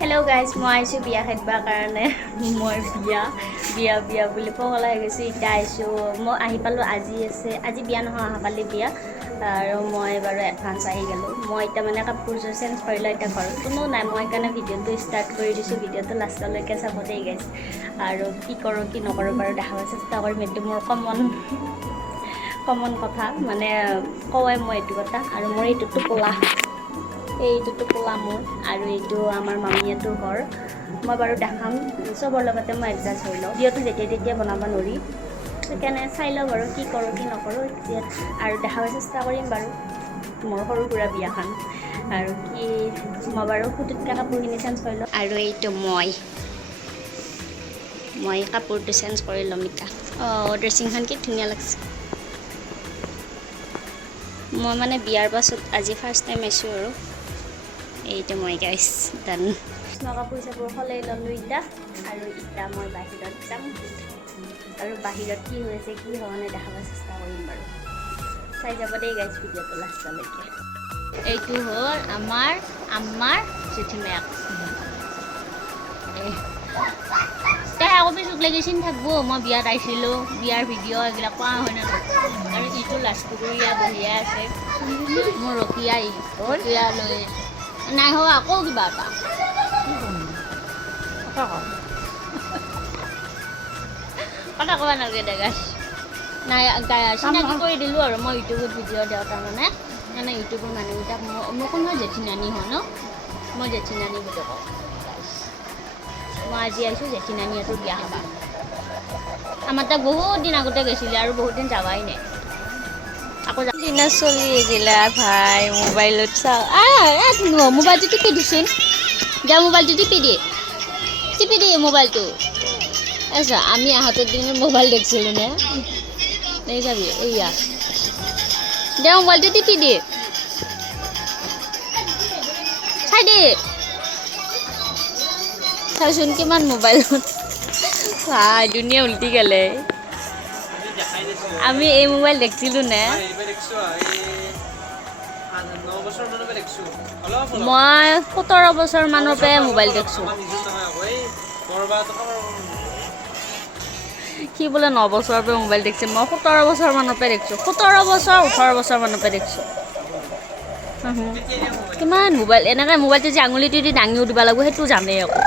Hello guys, মই আইছো বিয়া খাইবা কাৰণে মই বিয়া বুলি পগলা হৈ গৈছো ইটা আইছো মই আহি পালো আজি বিয়া নহয় অহাকালি বিয়া আৰু মই বাৰু এডভান্স আহি গলো মই এটা মানে কাপোৰযোৰ চেঞ্জ কৰিলো এটা ঘৰত কোনো নাই মই কাৰণে ভিডিঅ'টো ষ্টাৰ্ট কৰি দিছো ভিডিঅ'টো লাষ্টলৈকে চাব দেই গাইছ আৰু কি কৰোঁ কি নকৰোঁ বাৰু দেখাব চেষ্টা কৰিম এইটো মোৰ কমন কথা মানে কওঁৱে মই এইটো কথা আৰু মোৰ এইটোতো কোলা মোৰ আৰু এইটো আমাৰ মামীহঁতৰ ঘৰ মই বাৰু দেখাম চবৰ লগতে মই এডজাষ্ট হৈ লওঁ ভিডিঅ'টো যেতিয়া তেতিয়া বনাব নোৱাৰি সেইকাৰণে চাই লওঁ বাৰু কি কৰোঁ কি নকৰোঁ এতিয়া আৰু দেখাব চেষ্টা কৰিম বাৰু মোৰ সৰু সুৰা বিয়াখন আৰু কি মই বাৰু ফুটুককৈ কাপোৰখিনি চেঞ্জ কৰি লওঁ আৰু এইটো মই কাপোৰটো চেঞ্জ কৰি ল'ম এতিয়া ড্ৰেছিংখন কি ধুনীয়া লাগছে মই মানে বিয়াৰ পাছত আজি ফাৰ্ষ্ট টাইম আইছোঁ আৰু এইটো মই গাইছ ডান কাপোৰ চাপোৰ সলাই ল'লোঁ এতিয়া আৰু এতিয়া মই বাহিৰত যাম আৰু বাহিৰত কি হৈছে কি হোৱা নাই দেখাব চেষ্টা কৰিম বাৰু চাই যাব দেই গাইছ ভিডিঅ'টো লাষ্টলৈকে এইটো হ'ল আমাৰ জেঠিমাক তাই আকৌ পিছত লাগিছিল থাকবো মই বিয়াত আইছিলোঁ বিয়াৰ ভিডিঅ' এইবিলাক পোৱা হয় না আৰু ইটো লাষ্টপুৰীয়া বহিয়া আছে মোৰ ৰখিয়া লৈ নাই হোৱা আকৌ কিবা এটা কথা ক'ব নালাগে দে গাইছ নাই চিনাকি কৰি দিলোঁ আৰু মই ইউটিউবত ভিডিঅ' দিওঁ তাৰমানে মানে ইউটিউবৰ মানুহকেইটাক মোক মই জেঠিনানী হয় ন মই জেঠিনানী বুলি কওঁ মই আজি আহিছোঁ জেঠিনানীহঁতৰ বিয়া খাবা আমাৰ তাক বহুত দিন আগতে গৈছিলে আৰু বহুত দিন যাবাই নাই আকৌ দিনা চলি গিলা ভাই মোবাইলত চাওঁ মোবাইলটো টিপি দিচোন দে মোবাইলটো টিপি দিয়ে মোবাইলটো আচ্ছা আমি আহাতৰ দিনত মোবাইল দেখিছিলোঁ নে এই যাবি এইয়া দে মোবাইলটো টিপি দিয়ে চাই দে চাওচোন কিমান মোবাইলত ভাই দুনিয়া উল্টি গেলে আমি এই মোবাইল দেখিছিলোঁ নে মই 17 বছৰ মানৰ পৰাই মোবাইল দেখিছোঁ কি বোলে 9 বছৰৰ পৰা মোবাইল দেখিছে মই 17 বছৰ মানৰ পৰাই দেখিছোঁ 17 বছৰ 18 বছৰ মানৰ পৰাই দেখিছোঁ কিমান মোবাইল এনেকৈ মোবাইলটো যে আঙুলিটো দি দাঙিও দিব লাগিব সেইটো জানেই আকৌ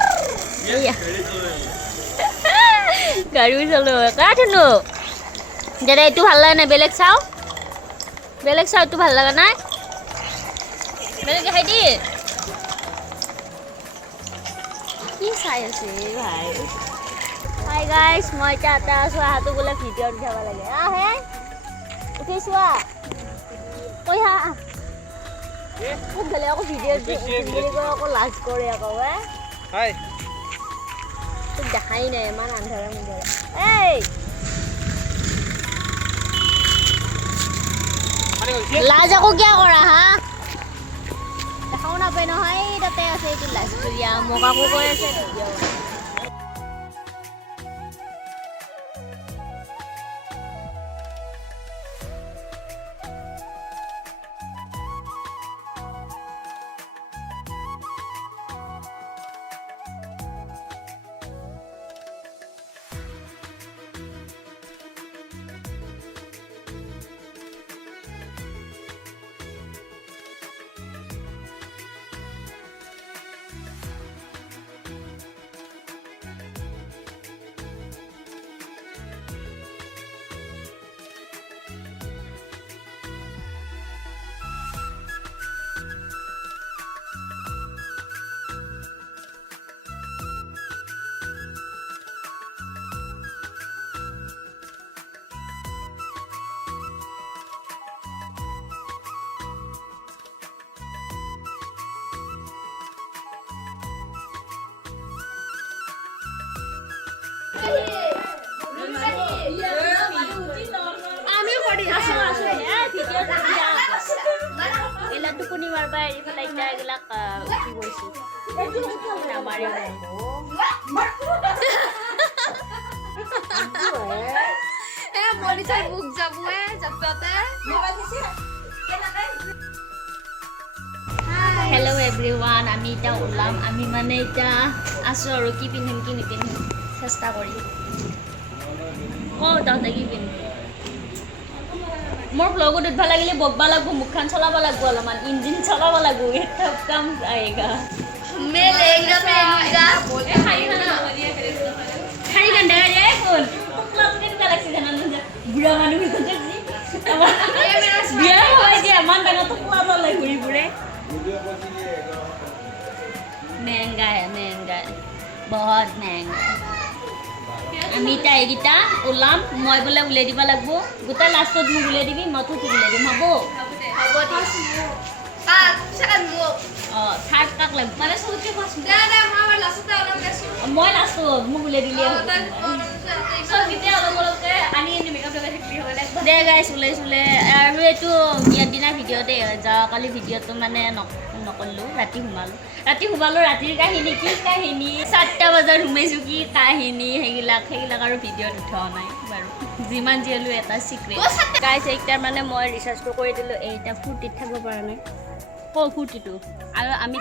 গাড়ী চলো কাঠনো দাদা এইটো ভাল লগা নাই বেলেগ চাওঁ এইটো ভাল লগা নাই বেলেগ দেখাই দি কি চাই আছে ভাই হাই গাইছ মই এতিয়া এটা আছোঁ আহাটো বোলে ভিডিঅ'ত উঠাব লাগে হে উঠি চোৱা কৈ হা মোক গ'লে আকৌ ভিডিঅ'ত বুলি কৈ আকৌ লাজ কৰে আকৌ তোক দেখাই নাই ইমান আন্ধাৰে মুন্ধাৰে লাজ আকৌ কিয় কৰা হা দেখাও নাপায় নহয় তাতে আছে এইটো লাজ কৰি মোক আকৌ কৈ আছে আমি কৰি আছো ভিডিঅ' এইবিলাক টোপনি মাৰিবা এৰি পেলাই এতিয়া এইবিলাক উঠি গৈছোঁ নামাৰি মনিচাই বুক যাবয়ে যাবতে হাই হেল্ল' এভৰিৱান, আমি এতিয়া ওলাম। আমি মানে এতিয়া আছোঁ আৰু কি পিন্ধিম কি নিপিন্ধিম চেষ্টা কৰি। তহঁতে কি পিন্ধিম? মোৰ ব্লগত উঠিব লাগিলে বগবা লাগব, মুখখন চলাব লাগব, অলপমান ইঞ্জিন চলাব লাগব। এটা কাম আয়েগা বুঢ়া মানুহ বিয়া হয় যে ইমান ডাঙৰ টোপলা চলে ঘূৰি ফুৰে। महंगा है बहुत महंगा। আমি এতিয়া এইকেইটা ওলাম, মই বোলে উলিয়াই দিব লাগিব। গোটেই লাষ্টত মোক উলিয়াই দিবি, মই তোক উলিয়াই দিম। হ'ব অঁ থাৰ্ড কাক লাগিব মানে মই লাষ্টত মোক উলিয়াই দিলে দে গাইছ ওলাই চুলে। আৰু এইটো বিয়াৰ দিনা ভিডিঅ' দে, যোৱাকালি ভিডিঅ'টো মানে নকৰিলোঁ, ৰাতি সোমালোঁ। ৰাতিৰ কাহিনী কি কাহিনী, 4টা বজাত সোমাইছোঁ কি কাহিনী, সেইবিলাক আৰু ভিডিঅ'ত উঠোৱা নাই বাৰু। যিমান যি হ'লেও এটা চিক্ৰেট গাইছ। এইকেইটাৰ মানে মই ৰিচাৰ্জটো কৰি দিলোঁ। এইটা ফূৰ্তিত থাকিব পৰা নাই ফূৰ্তিটো। আৰু আমি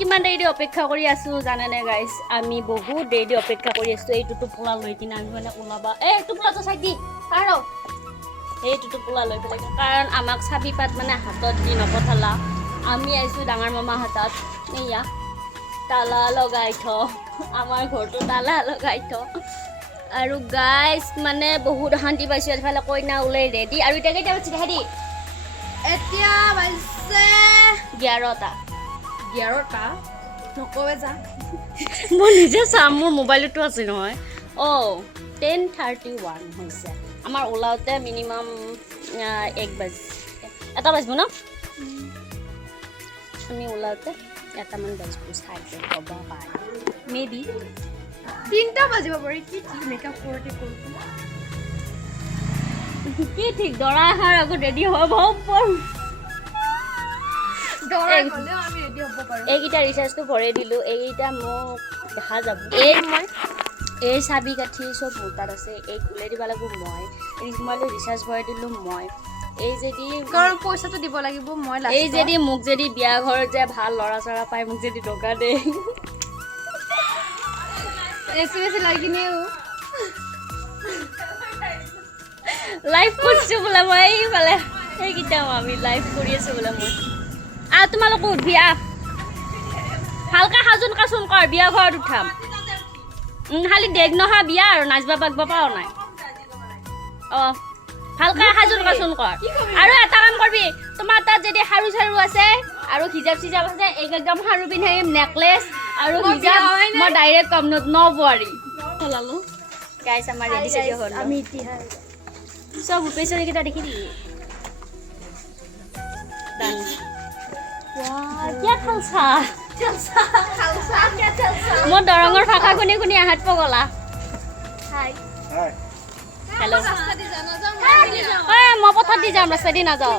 কিমান দেৰি অপেক্ষা কৰি আছোঁ জানেনে গাইছ? আমি বহুত দেৰি অপেক্ষা কৰি আছোঁ এইটো টোপোলা লৈ কিনে। আমি মানে ওলাবা এই টোপোলাটো চাই দি আৰু এইটো টোপোলা লৈ পেলাই, কাৰণ আমাক চাবি পাত মানে হাতত দি নপঠালা। আমি আহিছোঁ ডাঙৰ মামা হাতত। এয়া তালা লগাই থ, আমাৰ ঘৰটো তালা লগাই থ। আৰু গাইছ মানে বহুত অশান্তি পাইছোঁ। এফালে কইনা ওলাই ৰেডি। আৰু এতিয়া কেইটা বাজিছে হেৰি? এতিয়া বাজিছে 11টা নকবে যা। মই নিজে চাম, মোৰ মোবাইলতো আছে নহয়। 10:31 হৈছে। আমাৰ ওলাওঁতে মিনিমাম 1 বাজিব ন? আমি ওলাওঁতে 1টামান বাজিব চাগে, হ'ব পাৰে মেবি 3টা বাজিব পাৰে। কি মেকআপ কৰোঁতে কি ঠিক দৰা অহাৰ আগত ৰেডি হ'ব পাৰোঁ। এইকেইটা ৰিচাৰ্জটো ভৰাই দিলোঁ। এইকেইটা মোক দেখা যাব। এই চাবি কাঠি চব মোৰ তাত আছে। এই উলিয়াই দিব লাগিব মই। মই ৰিচাৰ্জ ভৰাই দিলোঁ মই। এই যদি পইচাটো দিব লাগিব মই। এই যদি মোক যদি বিয়া ঘৰত যে ভাল ল'ৰা চৰা পাই মোক যদি টকা দে বেছি লাগি কিনেও লাইভ কৰিছোঁ বোলে মই। এইফালে সেইকেইটাও আমি লাইভ কৰি আছোঁ বোলে মই। তোমালোকো উঠবি ভালকৈ সাজোন কাচোন কৰ, বিয়া ঘৰত উঠাম। খালি দেখ নহয় বিয়া আৰু নাচবা বাগবা পাও নাই। ভালকৈ সাজোন কাচোন কৰ। আৰু এটা কাম কৰবি, তোমাৰ তাত যদি সাৰু চাৰু আছে আৰু হিজাব চিজাব আছে, একদম সাৰু পিন্ধিম, নেকলেছ আৰু হিজাব মই ডাইৰেক্ট কম নবোৱাৰী চলালোঁ। গাইছ আমাৰ ৰেডি চেডি হ'ল। আমি চব ভূপেশ্বৰীকেইটা দেখি দিবি। মই দৰঙৰ ভাষা শুনি শুনি আহাত পগলা। হেল্ল' মই পথাৰ দি যাম, ৰাস্তা দি নাযাওঁ।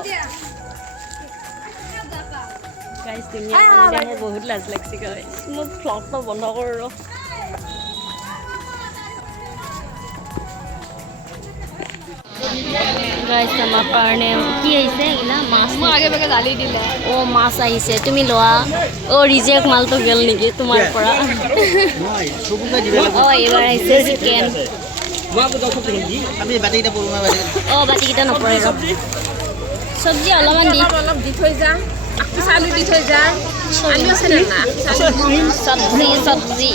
গাইছ ধুনীয়া মোৰ বহুত লাজ লাগিছে গাইছ। মোক ভ্লগটো বন্ধ কৰোঁ ৰ। গাইছ আমাৰ কাৰণে কি আহিছে এইগিলা মাছ? মোক আগে ভাগে দালি দিলে। মাছ আহিছে, তুমি লোৱা। ৰিজেক্ট মালটো গেল নেকি তোমাৰ পৰা? এইবাৰ আহিছে চিকেন। বাতিকেইটা নপৰে। চব্জি অলপমান অলপ দি থৈ যাম, চালু দি থৈ যাম। চব্জি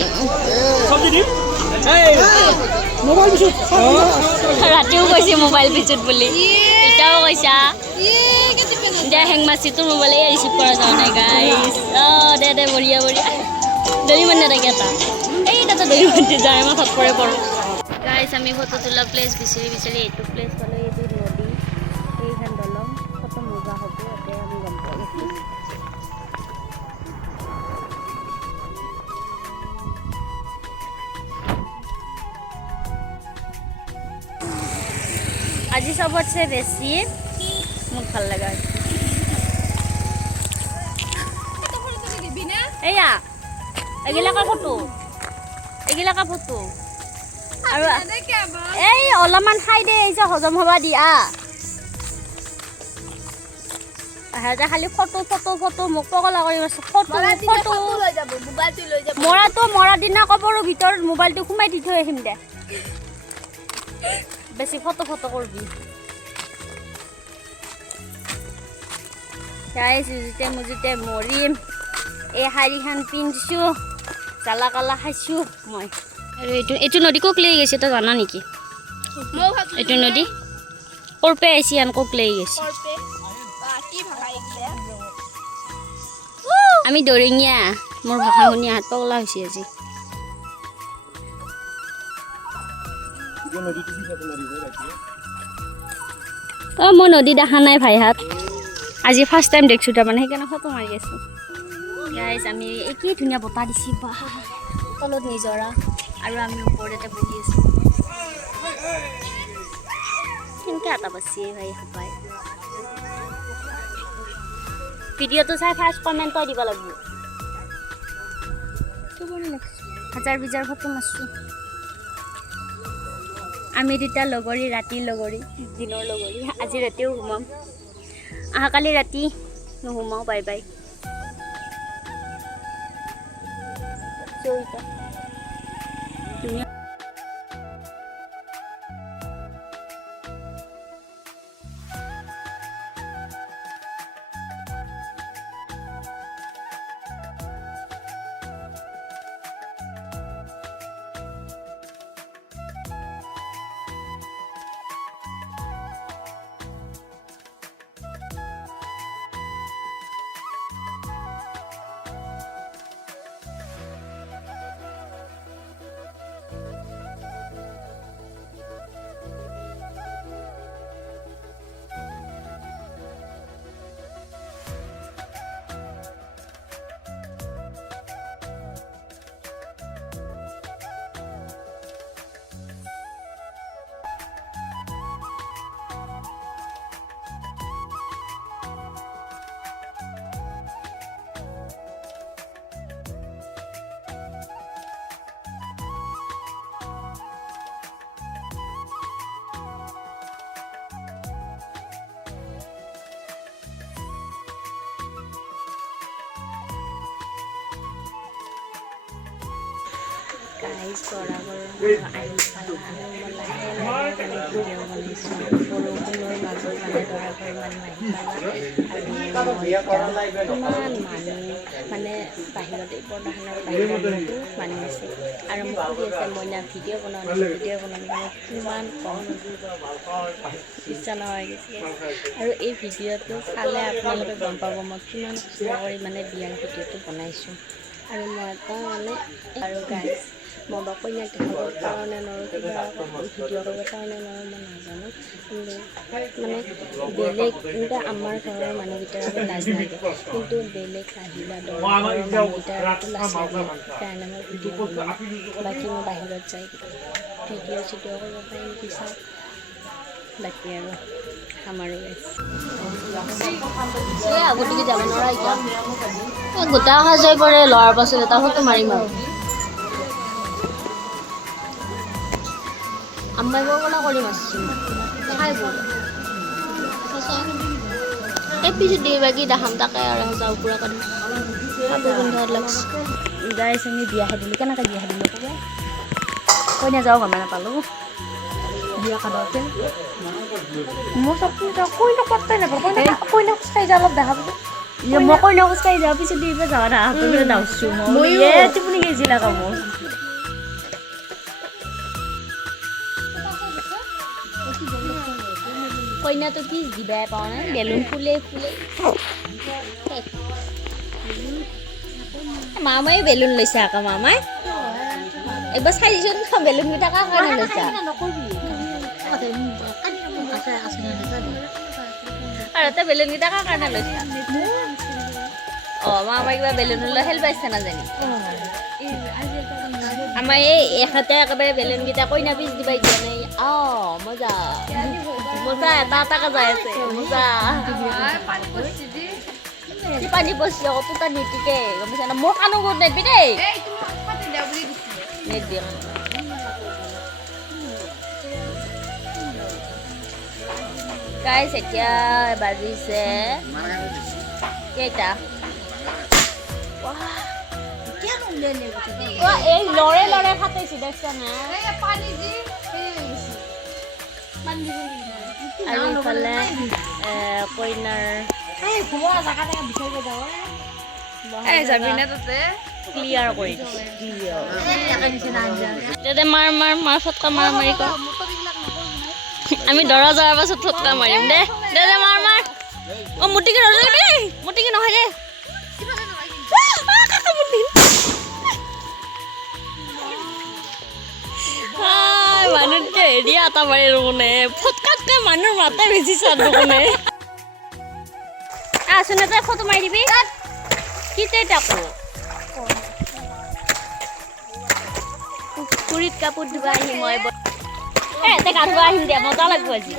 ৰাতিও কৈছে মোবাইল পিছত বুলি, এতিয়াও কৈছা দে হেংমাছি তোৰ মোবাইল ৰিচিভ কৰা যোৱা নাই গাইছ। দে বঢ়িয়া দহি মান নাথাকে এটা এই তাতে দহি মাতি যায় মাথাত পৰে পৰোঁ। গাইছ আমি ফটো তোলা প্লেচ বিচাৰি এইটো প্লেচ পালোঁ। এইটো নদী, এইখন দলং, ফটো মজা হ'ব। এতিয়া আমি গম পাওঁ আজি চবতছে বেছি মোক ভাল লগা এয়া এইগিলাকা ফটো আৰু এই অলপমান খাই দে, এই যে হজম হবা দিয়া। আহাতে খালি ফটো মোক পগলা কৰি আছে ফটো লৈ যাব মোবাইলটো লৈ যাব মৰা দিনা কবৰৰ ভিতৰত মোবাইলটো সোমাই দি থৈ আহিম দে বেছি ফটো কৰবি গাইছ মুজিতে মৰিম এই শাৰীখন পিন্ধিছোঁ জ্বালা কালা খাইছোঁ মই আৰু এইটো নদী কোক লৈ গৈছে তই জানা নেকি এইটো নদী কৰপে আহিছে আন কোক লৈ গৈছে আমি দৰিঙীয়া মোৰ ভাষা শুনি হাত পগলা হৈছে আজি মই নদী দেখা নাই ভাইহাত আজি ফাৰ্ষ্ট টাইম দেখিছোঁ তাৰমানে সেইকাৰণে ফটো মাৰি আছোঁ গাইজ আমি কি ধুনীয়া বতাহ দিছি বা তলত নিজৰা আৰু আমি ওপৰতে বহি আছোঁ কেনেকৈ এটা বাছি ভাই সপাই ভিডিঅ'টো চাই ফাৰ্ষ্ট কমেণ্ট তই দিব লাগিব হাজাৰ বিজাৰ ফটো মাৰছোঁ আমি তেতিয়া লগৰী ৰাতিৰ লগৰী দিনৰ লগৰী আজি ৰাতিও সোমাম অহাকালি ৰাতি নোসোমাওঁ বাই বাই গাইজ বৰাবৰ আহি লাহে ভিডিঅ' বনাইছোঁ বৰষুণৰ মাজত মানে দৰাঘৰ মানুহ আহি ইমান মানুহ মানে বাহিৰত এই পৰ্দাখনৰ বাহিৰত মানুহ আছে আৰু মোক সুধি আছে মইনা ভিডিঅ' বনাওঁ মানে কিমান কম ইচ্ছা নহয় গৈছে আৰু এই ভিডিঅ'টো চালে আপোনালোকে গম পাব মই কিমান কষ্ট কৰি মানে বিয়াৰ ভিডিঅ'টো বনাইছোঁ আৰু মই এটা মানে আৰু গাইজ মই বা কইনাক দেখাবৰ কাৰণে নোৱাৰোঁ কিবা ভিডিঅ' কৰিবৰ কাৰণে নোৱাৰোঁ মই নাজানো কিন্তু মানে বেলেগ এনেকৈ আমাৰ ঘৰৰ মানুহকেইটাৰ আগত লাজ লাগে কিন্তু বেলেগ আহিলা ঘৰৰ মানুহকেইটাৰ আগতো লাজ লাগে কাৰণে মই ভিডিঅ' বনাওঁ বাকী মই বাহিৰত যাই ভিডিঅ' চিডিঅ' কৰিব পাৰিম পিছত বাকী আৰু আমাৰো গতিকে যাব নোৱাৰা এতিয়া গোটা সাজ হৈ পৰে লোৱাৰ পাছত এটা ফটো মাৰিম আৰু আম্মাই বগলা কৰি মাছছোঁ খাই বল এই পিছত দিয়ে বাকী দেখাম তাকে আৰু যাওঁ পুৰা কাটি কাপোৰ পিন্ধাত লাগছে গাইছ আমি বিয়া খাদিলোঁ কেনেকৈ বিয়া খাদিলোঁ ক'ব কৈ নাযাওঁ গমে নাপালোঁ বিয়া কাটোতে মোৰ চব কইনা পাত্তাই নাপাওঁ কইনা খোজকাঢ়ি যা অলপ দেখা পাব মই কইনা খোজকাঢ়ি যাওঁ পিছত দিব যাওঁ না দাউছোঁ মই টোপনি গৈছিলা কামত কইনাটো কি দিবাই পাওঁ নাই বেলুন ফুলে মামাই বেলুন লৈছে আকৌ মামাই একবাৰ চাইছোন বেলুনকেইটা কাৰ কাৰণে লৈছা আৰু এটা বেলুনকেইটা কাৰ কাৰণে লৈছা অঁ মামাই কিবা বেলুন লৈ হেল পাইছে নাজানি আমাৰ এই এখেতে একেবাৰে বেলুনকেইটা কইনা পিছ দিবাই দিয়া নাই মজা মজা এটা এটাকে যাই আছে মজা পানী পৰছি আকৌ তোতা নীতিকে গম পাইছা না মোৰ কাণো গোট নেদবি দেই নেদবি গাইছ এতিয়া বাজিছে কেইটা वाह क्या नुन ले ले অ এই লৰে লৰে ফাটাইছি দেখছ না ए पानी जी पानी जी আৰু ইফালে কইনাৰ ए घुमा জায়গা জায়গা বিচাৰিব যাও ए যাবি না ততে ক্লিয়াৰ কৰি ক্লিয়াৰ একা নিচিনা আঞ্জা তেতে মাৰ মাৰ মাৰ ফটকা মাৰ মাৰি ক মটৰবিলাক নকৰো আমি দৰা যোৱাৰ পাছত ফটকা মাৰিম দে দে দে মাৰ মাৰ অ মুটিকে ৰলে দে মুটিকে নহয় দে কাকা মুটি হাই মানুহকে হেৰি আটা মাৰি ৰুনে ফটকাতকে মানুহৰ মাতে বেছি চাদ ৰুনে আছনে তই ফটো মাৰি দিবি কিতে তাকো পুখুৰীত কাপোৰ ধুব আহিম মই তে গা ধুব আহিম দে মজা লাগিব আজি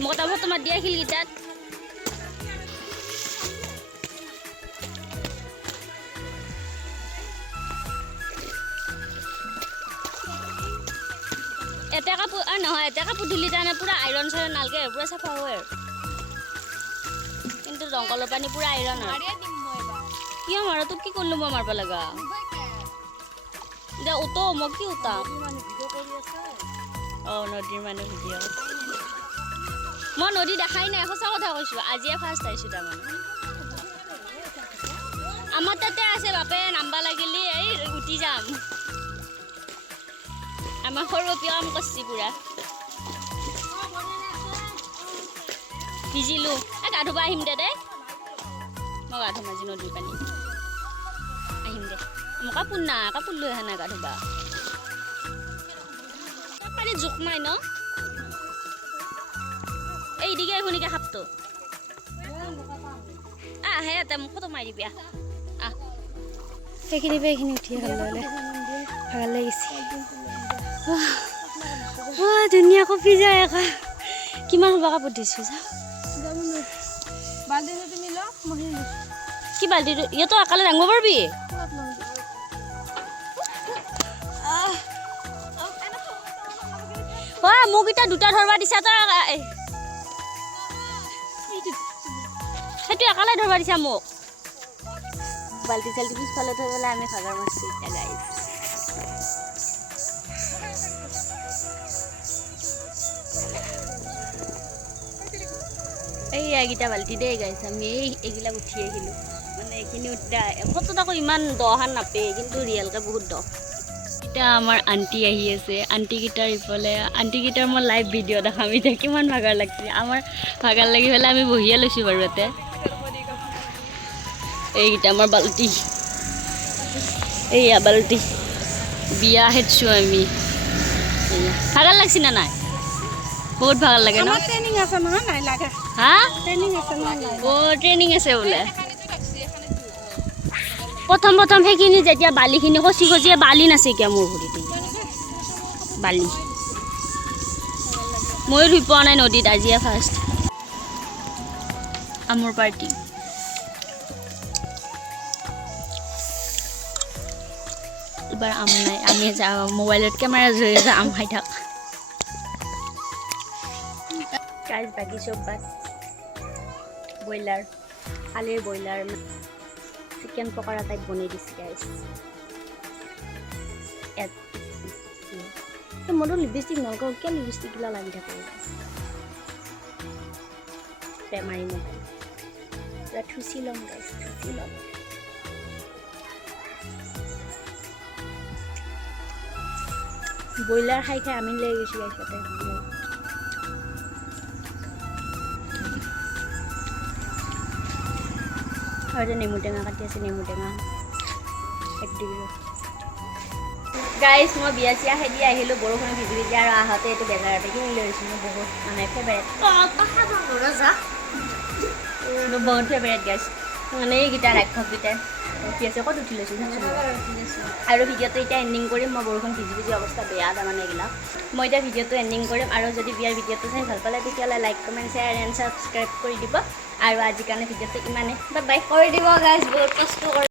মোক এটা ফটো মাত দিয়া শিলগিটাত এটা কাপোৰ নহয় এটা কাপোৰ ধুলি তাৰমানে পুৰা আইৰণ চাইৰণ নালগে পুৰা চাফা হয় আৰু কিন্তু দংকলৰ পানী পুৰা আইৰণ হয় কিয় মাৰ তোক কি কৰিলো মই মাৰিব লগা এতিয়া উতো মই কি উতাম নদীৰ মানুহ ভিডিঅ' মই নদী দেখাই নাই সঁচা কথা কৈছোঁ আজিয়ে ফাৰ্ষ্ট আহিছোঁ তাৰমানে আমাৰ তাতে আছে বাপে নাম্বা লাগিলে এই উঠি যাম আমাৰ সৰু কাম কৰিছে পুৰা ভিজিলো গা ধুব আহিম দে মই গা ধুম আজি নদীৰ পানী আহিম দে মোৰ কাপোৰ নাই কাপোৰ লৈ আহা নাই গা ধুবা পানী জোখ নাই ন এইদিকে শুনিকে সাপটো আহে এটা মোক ফটো মাৰি দিবি আহ সেইখিনি এইখিনি উঠি ভাল ল'লে ভাল লাগিছে ধুনীয়া কপি যায় একা কিমান হ'ব কাপোৰ দিছোঁ যা বালতিটো তুমি ল মই কি বাল্টিটো ইয়াতো একালে দাঙিব পাৰিবি মোক এতিয়া দুটা ধৰবা দিছা তই সেইটো একালে ধৰবা দিছা মোক বাল্টি চাল্টি পিছফালে থৈ পেলাই আমি ভাগাৰ মাৰিছোঁ এতিয়া গাইছ এইকেইটা বাল্টি দেই গাইছ আমি এইবিলাক উঠি আহিলোঁ মানে এইখিনি ফটোত আকৌ ইমান দহান নাপায় কিন্তু ৰিয়েলকৈ বহুত দ এতিয়া আমাৰ আণ্টি আহি আছে আণ্টিকেইটাৰ ইফালে আণ্টিকেইটাৰ মই লাইভ ভিডিঅ' দেখাম এতিয়া কিমান ভাগাৰ লাগিছে আমাৰ ভাগাৰ লাগি পেলাই আমি বহিয়ে লৈছোঁ বাৰু ইয়াতে এইকেইটা আমাৰ বাল্টি এইয়া বাল্টি বিয়া হেঁচছোঁ আমি ভাগাৰ লাগছি না নাই বহুত ভাগাৰ লাগে ন ট্ৰেইনিং আছে নহয় নাই লাগে হা ট্ৰেইনিং আছে নহয় ট্ৰেইনিং আছে বোলে প্ৰথম সেইখিনি যেতিয়া বালিখিনি খচি খচিয়ে বালি নাচিকিয়া মোৰ ভৰিতে বালি ময়ো ধুই পোৱা নাই নদীত আজিয়ে ফাৰ্ষ্ট আমৰ পাৰ্টি এবাৰ আম নাই আমি মোবাইলত কেমেৰা জৰিয়তে আম খাই থাক গাইজ বাকী চব বাদ ব্ৰইলাৰ কালিৰ ব্ৰইলাৰ চিকেন পকৰা টাইপ বনাই দিছে গাইজ মোৰো লিপষ্টিক নলগাওঁ কিয় লিপষ্টিকগিলা লাগি থাকে বেমাৰী মোবাইল পুৰা থুচি ল'ম গাইজ থুচি ল'ম ব্ৰইলাৰ খাই খাই আমি লৈ গৈছোঁ গাইজ তাতে আৰু যে নেমু টেঙা কাটি আছে নেমু টেঙা গাইজ মই বিয়া চিয়া খেদি আহিলোঁ বৰষুণে ভিজি ভিজি আৰু আহোঁতে এইটো বেজাৰতে কিনি লৈ আহিছোঁ মোৰ বহুত মানে ফেভাৰেট বহুত ফেভাৰেট গাইজ মানে এইকেইটা ৰাক্ষসকেইটাই কি আছে ক'ত উঠি লৈছোঁ আৰু ভিডিঅ'টো এতিয়া এণ্ডিং কৰিম মই বৰষুণ ভিজি ভিজি অৱস্থা বেয়া তাৰমানে এইবিলাক মই এতিয়া ভিডিঅ'টো এণ্ডিং কৰিম আৰু যদি বিয়াৰ ভিডিঅ'টো চাই ভাল পালে তেতিয়াহ'লে like comment share and subscribe কৰি দিব আৰু আজিৰ কাৰণে ভিডিঅ'টো ইমানেই বাই বাই কৰি দিব গাইজ বহুত কষ্ট কৰি